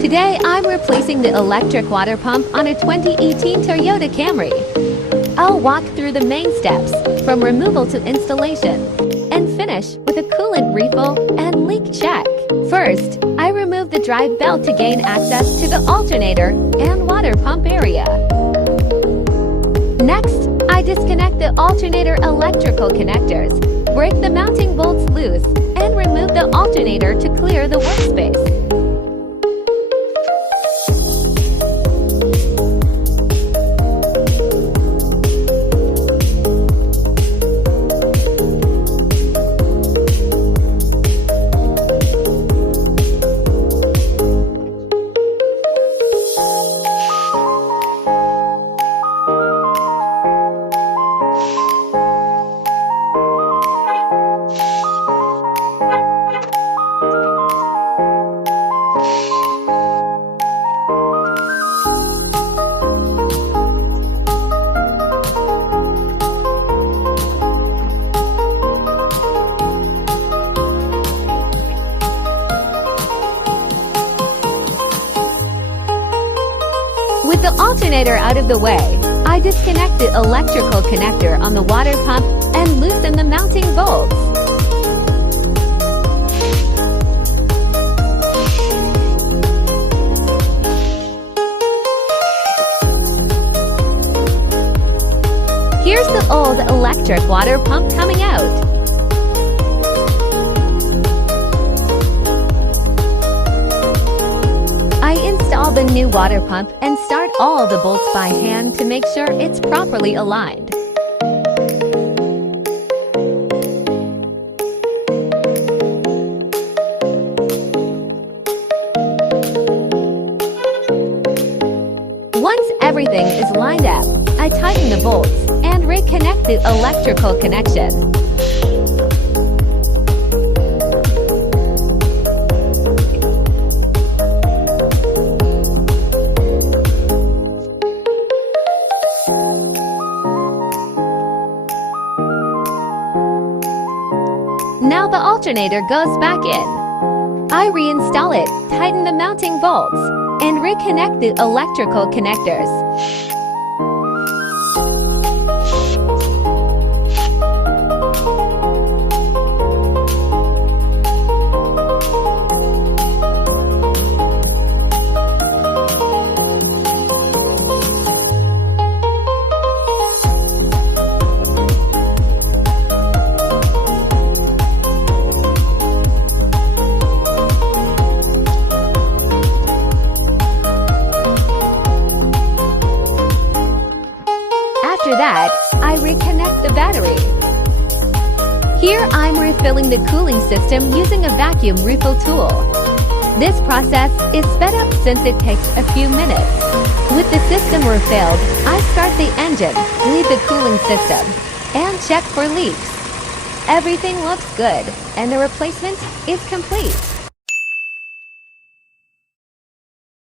Today I'm replacing the electric water pump on a 2018 Toyota Camry. I'll walk through the main steps, from removal to installation, and finish with a coolant refill and leak check. First, I remove the drive belt to gain access to the alternator and water pump area. Next, I disconnect the alternator electrical connectors, break the mounting bolts loose, and remove the alternator to clear the workspace. With the alternator out of the way, I disconnect the electrical connector on the water pump and loosen the mounting bolts. Here's the old electric water pump coming out. I install the new water pump and start all the bolts by hand to make sure it's properly aligned. Once everything is lined up, I tighten the bolts and reconnect the electrical connection. Now the alternator goes back in. I reinstall it, tighten the mounting bolts, and reconnect the electrical connectors. After that, I reconnect the battery. Here I'm refilling the cooling system using a vacuum refill tool. This process is sped up since it takes a few minutes. With the system refilled, I start the engine, leave the cooling system, and check for leaks. Everything looks good, and the replacement is complete.